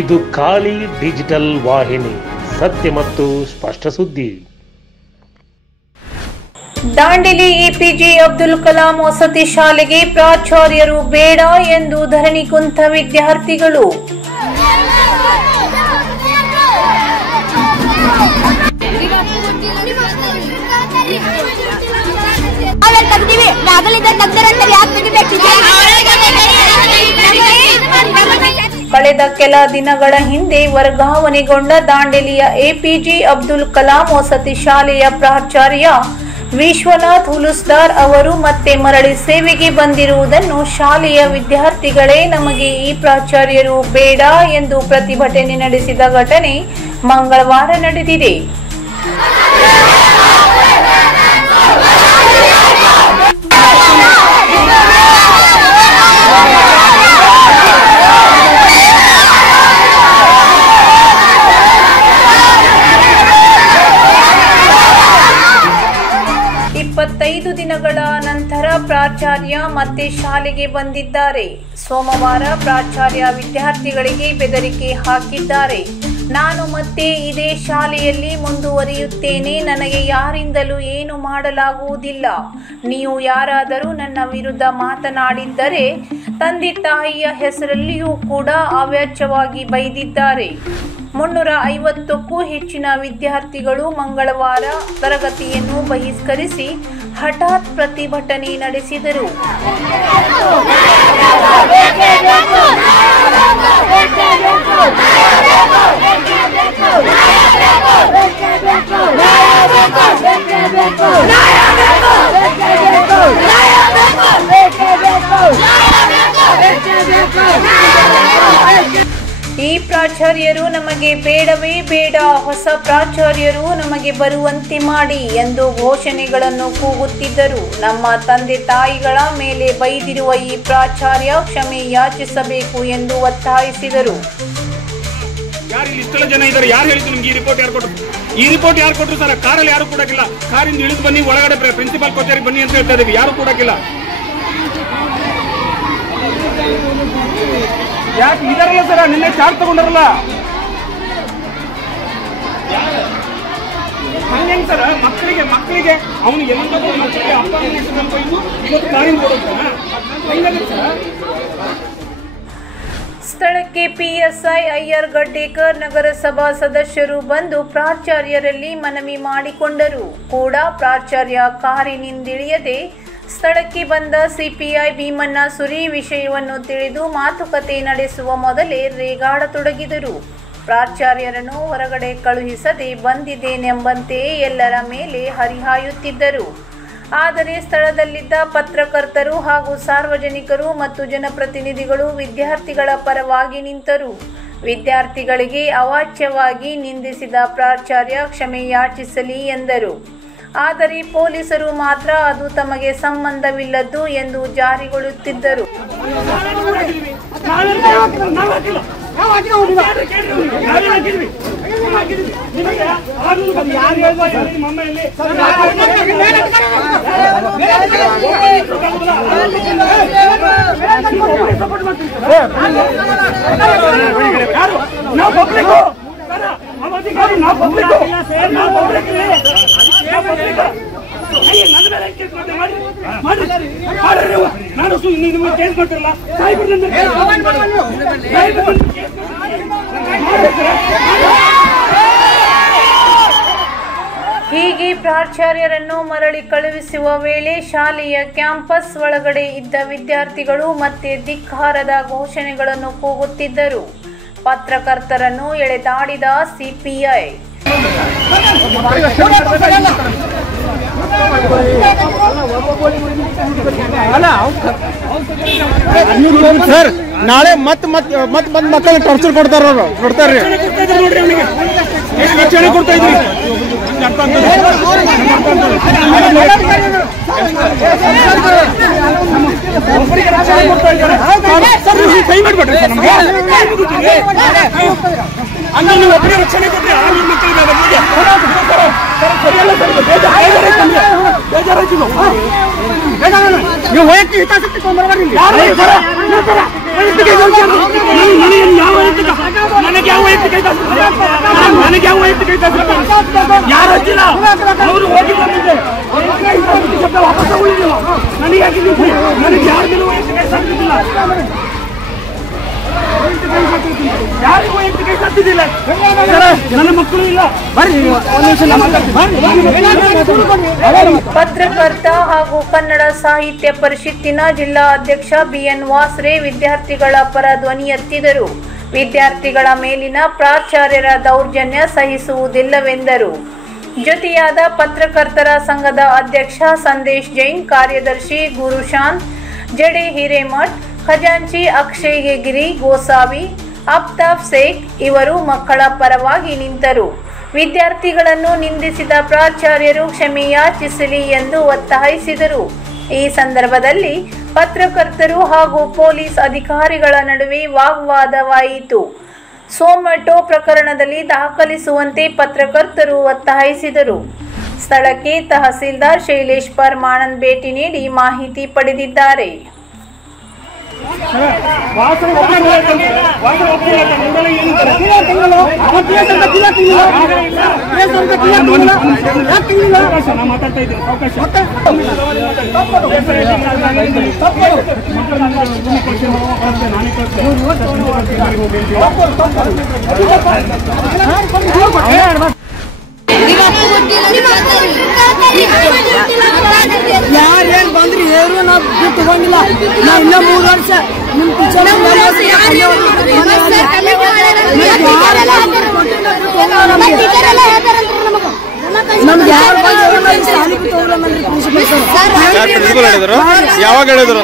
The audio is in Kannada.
ಇದು ಖಾಲಿ ಡಿಜಿಟಲ್ ವಾಹಿನಿ, ಸತ್ಯ ಮತ್ತು ಸ್ಪಷ್ಟ ಸುದ್ದಿ. ದಾಂಡೇಲಿ ಎಪಿಜೆ ಅಬ್ದುಲ್ ಕಲಾಂ ವಸತಿ ಶಾಲೆಗೆ ಪ್ರಾಚಾರ್ಯರು ಬೇಡ ಎಂದು ಧರಣಿ ಕುಂತ ವಿದ್ಯಾರ್ಥಿಗಳು. ಕಳೆದ ಕೆಲ ದಿನಗಳ ಹಿಂದೆ ವರ್ಗಾವಣೆಗೊಂಡ ದಾಂಡೇಲಿಯ ಎಪಿಜೆ ಅಬ್ದುಲ್ ಕಲಾಂ ವಸತಿ ಶಾಲೆಯ ಪ್ರಾಚಾರ್ಯ ವಿಶ್ವನಾಥ್ ಹುಲುಸ್ದಾರ್ ಅವರು ಮತ್ತೆ ಮರಳಿ ಸೇವೆಗೆ ಬಂದಿರುವುದನ್ನು ಶಾಲೆಯ ವಿದ್ಯಾರ್ಥಿಗಳೇ ನಮಗೆ ಈ ಪ್ರಾಚಾರ್ಯರು ಬೇಡ ಎಂದು ಪ್ರತಿಭಟನೆ ನಡೆಸಿದ ಘಟನೆ ಮಂಗಳವಾರ ನಡೆದಿದೆ. ದಿನಗಳ ನಂತರ ಪ್ರಾಚಾರ್ಯ ಮತ್ತೆ ಶಾಲೆಗೆ ಬಂದಿದ್ದಾರೆ. ಸೋಮವಾರ ಪ್ರಾಚಾರ್ಯ ವಿದ್ಯಾರ್ಥಿಗಳಿಗೆ ಬೆದರಿಕೆ ಹಾಕಿದ್ದಾರೆ. ನಾನು ಮತ್ತೆ ಇದೇ ಶಾಲೆಯಲ್ಲಿ ಮುಂದುವರಿಯುತ್ತೇನೆ. ನನಗೆ ಯಾರಿಂದಲೂ ಏನು ಮಾಡಲಾಗುವುದಿಲ್ಲ. ನೀವು ಯಾರಾದರೂ ನನ್ನ ವಿರುದ್ಧ ಮಾತನಾಡಿದ್ದರೆ ತಂದೆ ತಾಯಿಯ ಹೆಸರಲ್ಲಿಯೂ ಕೂಡ ಅವ್ಯಾಚ್ಯವಾಗಿ ಬೈದಿದ್ದಾರೆ. 350ಕ್ಕೂ ಹೆಚ್ಚಿನ ವಿದ್ಯಾರ್ಥಿಗಳು ಮಂಗಳವಾರ ತರಗತಿಯನ್ನು ಬಹಿಷ್ಕರಿಸಿ ಹಠಾತ್ ಪ್ರತಿಭಟನೆ ನಡೆಸಿದರು. ಈ ಪ್ರಾಚಾರ್ಯರು ನಮಗೆ ಬೇಡವೇ ಬೇಡ, ಹೊಸ ಪ್ರಾಚಾರ್ಯರು ನಮಗೆ ಬರುವಂತೆ ಮಾಡಿ ಎಂದು ಘೋಷಣೆಗಳನ್ನು ಕೂಗುತ್ತಿದ್ದರು. ನಮ್ಮ ತಂದೆ ತಾಯಿಗಳ ಮೇಲೆ ಬೈದಿರುವ ಈ ಪ್ರಾಚಾರ್ಯ ಕ್ಷಮೆ ಯಾಚಿಸಬೇಕು ಎಂದು ಒತ್ತಾಯಿಸಿದರು. ಇಷ್ಟೆಲ್ಲ ಜನ ಇದ್ದಾರೆ, ಯಾರು ಹೇಳಿದ್ರು ನಿಮ್ಗೆ ಈ ರಿಪೋರ್ಟ್ ಯಾರು ಕೊಟ್ಟರು ಸರ್? ಕಾರಲ್ಲಿ ಯಾರು ಕೊಡಕ್ಕಿಲ್ಲ. ಕಾರಿಂದ ಇಳಿದು ಬನ್ನಿ, ಒಳಗಡೆ ಪ್ರಿನ್ಸಿಪಾಲ್ ಕಚೇರಿಗೆ ಬನ್ನಿ ಅಂತ ಹೇಳ್ತಾ ಇದೀವಿ, ಯಾರು ಕೊಡಕ್ಕಿಲ್ಲ. ಯಾಕೆ ಇದಾರಲ್ಲ ಸರ್, ನಿನ್ನೆ ಚಾರ್ಜ್ ತಗೊಂಡಾರಲ್ಲ, ಹಂಗೇನು ಸರ್? ಮಕ್ಕಳಿಗೆ ಅವನು ಎಲ್ಲ ಮಕ್ಕಳಿಗೆ ಅಪ್ಪ ಇವತ್ತು ಕಾರಿಂದ ಕೊಡುತ್ತೆ ಸರ್. ಸ್ಥಳಕ್ಕೆ ಪಿಎಸ್ಐ ಅಯ್ಯರ್ ಗಡ್ಡೇಕರ್ ನಗರಸಭಾ ಸದಸ್ಯರು ಬಂದು ಪ್ರಾಚಾರ್ಯರಲ್ಲಿ ಮನವಿ ಮಾಡಿಕೊಂಡರು. ಕೂಡ ಪ್ರಾಚಾರ್ಯ ಕಾರಿನಿಂದಿಳಿಯದೆ ಸ್ಥಳಕ್ಕೆ ಬಂದ ಸಿಪಿಐ ಭೀಮಣ್ಣ ಸುರಿ ವಿಷಯವನ್ನು ತಿಳಿದು ಮಾತುಕತೆ ನಡೆಸುವ ಮೊದಲೇ ರೇಗಾಡತೊಡಗಿದರು. ಪ್ರಾಚಾರ್ಯರನ್ನು ಹೊರಗಡೆ ಕಳುಹಿಸದೆ ಬಂದಿದ್ದೇನೆಂಬಂತೆ ಎಲ್ಲರ ಮೇಲೆ ಹರಿಹಾಯುತ್ತಿದ್ದರು. ಆದರೆ ಸ್ಥಳದಲ್ಲಿದ್ದ ಪತ್ರಕರ್ತರು ಹಾಗೂ ಸಾರ್ವಜನಿಕರು ಮತ್ತು ಜನಪ್ರತಿನಿಧಿಗಳು ವಿದ್ಯಾರ್ಥಿಗಳ ಪರವಾಗಿ ನಿಂತರು. ವಿದ್ಯಾರ್ಥಿಗಳಿಗೆ ಅವಾಚ್ಯವಾಗಿ ನಿಂದಿಸಿದ ಪ್ರಾಚಾರ್ಯ ಕ್ಷಮೆ ಯಾಚಿಸಲಿ ಎಂದರು. ಆದರೆ ಪೊಲೀಸರು ಮಾತ್ರ ಅದು ತಮಗೆ ಸಂಬಂಧವಿಲ್ಲದ್ದು ಎಂದು ಜಾರಿಗೊಳ್ಳುತ್ತಿದ್ದರು. ಹೀಗೆ ಪ್ರಾಚಾರ್ಯರನ್ನು ಮರಳಿ ಕಳುಹಿಸುವ ವೇಳೆ ಶಾಲೆಯ ಕ್ಯಾಂಪಸ್ ಒಳಗಡೆ ಇದ್ದ ವಿದ್ಯಾರ್ಥಿಗಳು ಮತ್ತೆ ಧಿಕ್ಕಾರದ ಘೋಷಣೆಗಳನ್ನು ಕೂಗುತ್ತಿದ್ದರು. ಪತ್ರಕರ್ತರನ್ನು ಎಳೆದಾಡಿದ ಸಿಪಿಐ ಸರ್, ನಾಳೆ ಮತ್ತೆ ಟಾರ್ಚರ್ ಕೊಡ್ತಾರ್ರಿ. ರಕ್ಷಣೆ ಕೊಡ್ತಾ ಇದ್ರಿ. ಕೈ ಮಾಡ್ಬೇಡ್ರಿ ಸರ್, ನಮ್ಗೆ ಅಂದ್ರೆ ನೀವು ಒಬ್ಬರೇ ರಕ್ಷಣೆ ಕೊಟ್ಟರೆ 6 ಮಕ್ಕಳಿಗೆ ನೀವು ವೈಯಕ್ತಿಕ ಹಿತಾಸಕ್ತಿ ತಗೊಂಡ್ಬರ್ರಿ. ಯಾವ ನನಗೆ ಯಾವ ವೈಯಕ್ತಿಕ ಯಾರು ಹಚ್ಚಿಲ್ಲ ಅವರು ಹೋಗಿ ಬಂದಿದ್ದೆ ವಾಪಸ್ ತಗೊಳ್ಳಿಲ್ಲ ನನಗೆ ಯಾರಿಗೂ ವೈಯಕ್ತಿಕ ಸಾಧ್ಯವಿಲ್ಲ ಯಾರಿಗೂ ವೈಯಕ್ತಿಕ ಸಾಧ್ಯವಿಲ್ಲ ನನ್ನ ಮಕ್ಕಳು ಇಲ್ಲ ಪತ್ರಕರ್ತ ಹಾಗೂ ಕನ್ನಡ ಸಾಹಿತ್ಯ ಪರಿಷತ್ತಿನ ಜಿಲ್ಲಾ ಅಧ್ಯಕ್ಷ ಬಿಎನ್ ವಾಸ್ರೆ ವಿದ್ಯಾರ್ಥಿಗಳ ಪರ ಧ್ವನಿ ಎತ್ತಿದರು. ವಿದ್ಯಾರ್ಥಿಗಳ ಮೇಲಿನ ಪ್ರಾಚಾರ್ಯರ ದೌರ್ಜನ್ಯ ಸಹಿಸುವುದಿಲ್ಲವೆಂದರು. ಜೊತೆಯಾದ ಪತ್ರಕರ್ತರ ಸಂಘದ ಅಧ್ಯಕ್ಷ ಸಂದೇಶ್ ಜೈನ್, ಕಾರ್ಯದರ್ಶಿ ಗುರುಶಾಂತ್, ಜಡೆ ಹಿರೇಮಠ್, ಖಜಾಂಚಿ ಅಕ್ಷಯ್ ಗಿರಿ ಗೋಸಾವಿ, ಅಫ್ತಾಬ್ ಶೇಖ್ ಇವರು ಮಕ್ಕಳ ಪರವಾಗಿ ನಿಂತರು. ವಿದ್ಯಾರ್ಥಿಗಳನ್ನು ನಿಂದಿಸಿದ ಪ್ರಾಚಾರ್ಯರು ಕ್ಷಮೆ ಯಾಚಿಸಲಿ ಎಂದು ಒತ್ತಾಯಿಸಿದರು. ಈ ಸಂದರ್ಭದಲ್ಲಿ ಪತ್ರಕರ್ತರು ಹಾಗೂ ಪೊಲೀಸ್ ಅಧಿಕಾರಿಗಳ ನಡುವೆ ವಾಗ್ವಾದವಾಯಿತು. ಸೊಮಟೋ ಪ್ರಕರಣದಲ್ಲಿ ದಾಖಲಿಸುವಂತೆ ಪತ್ರಕರ್ತರು ಒತ್ತಾಯಿಸಿದರು. ಸ್ಥಳಕ್ಕೆ ತಹಸೀಲ್ದಾರ್ ಶೈಲೇಶ್ ಪರಮಾನಂದ್ ಭೇಟಿ ನೀಡಿ ಮಾಹಿತಿ ಪಡೆದಿದ್ದಾರೆ. ಯಾರೇನ್ ಬಂದ್ರಿ ಏನು ನಾವು ತಗೊಂಡಿಲ್ಲ. ನಾವು ಇನ್ನ 3 ವರ್ಷ ನಿಮ್ ಟೀಚರ್ ನಮ್ಗೆ ಯಾವಾಗ ಹೇಳಿದ್ರು